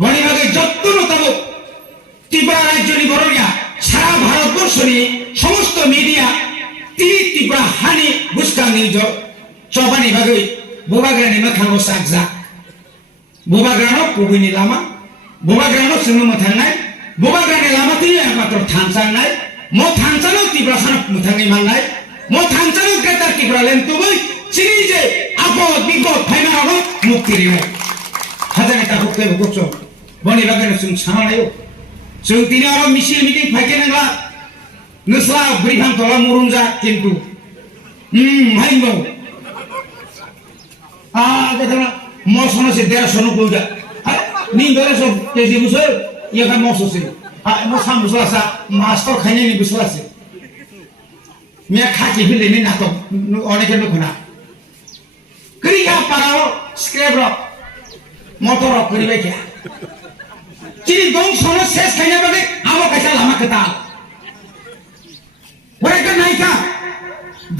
বনিবাগে যত্ন তাবক ত্রিপুরা রাজ্য নিবরণিয়া সারা ভারতবর্ষ নিয়ে সমস্ত মিডিয়া ত্রিপুরা হানি বুসকানি চবানি বাগে বোবাগ্রানি मोखाङाव सागजा বোবাগ্রানো পুবিনি লাमा বোবাগ্রানো जोङो मोथांनाय বোবাগ্रानि लामाथिं मात्र थांसांनाय मो थांसानो ত্রিপুরা सानक मोथांनि माननाय मो थांसानो ग्रेटार ত্রিপুরা लेन्टुबै सिरि जे आपद बिपद फाइनावबो मुक्ति रिनाय हाजारनि ताखुके बुकचो बनि बागेनो जों सानायो जों दिनै आरो मिसिल मिटिं फाइके नांला नोस्ला ब्रिफां तला मुरुंजा किन्तु हाइबो देखना मौसम से 150 पूजा नी दरे सब केजी बुसो ये का मौसम से मो साम बुसला सा मास्टर खाने नि बुसला से मैं खाची भी लेने ना तो अनेक लोग ना करिया पाराओ स्क्रैप रो मोटर रो करिबे क्या चिरी दंग सोनो शेष खाने बगे आवो कैसा लामा कता ओरे का नायिका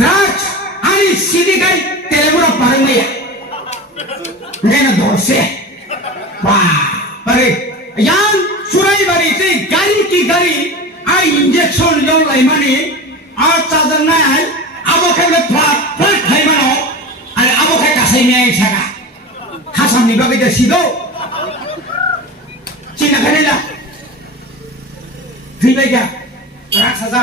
ड्रग्स आणि CD guy Telugu row पारंगया Ngena dorse, wah, pare, yang surai bari itu gari, ay injection yang lain mana, cadang naik, abokai lepas, hai mana, ada abokai kasih ni yang saga, kasam ni bagi dia sido, Cina kan lah, tidak ya, rasa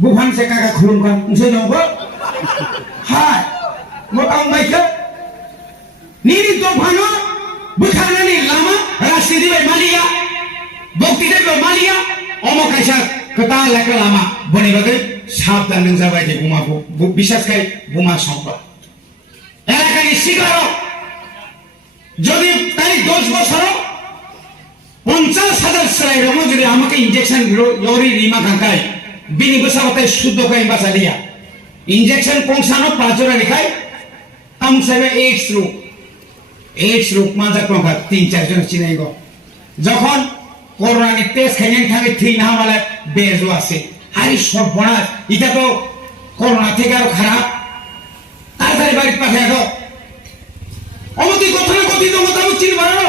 bukan sekagak khulungkan, unsur apa, hai, mau tahu baik Niri Tofano, Bukhanani Lama, Rashidi Malia, Bokti Malia, Omo Kaisha, Kata Laka Lama, Bonibade, South and Zavati Bumabu, Bisaskai, Buma Sompa. Elakani Sigaro, Jodi Tai Dosbosaro, 50,000 Srai Ramojuri Amaka injection Yori Rima Kankai, Binibusavata Sudoka in Basalia. Injection Ponsano Pajura Nikai, Tam 7-8 through. AIDS रोग माजा कोंगा 3-4 जन चिनाई गो जखन corona नि test खाइनेन थाके थी ना वाला बेजो आसे हारि सब बना इटा तो कोरोना থেকে আরো খারাপ তাড়াতাড়ি বাড়ি পাঠায় দাও অমতি কথা না কতি তো মতামত চিনি বাড়ানো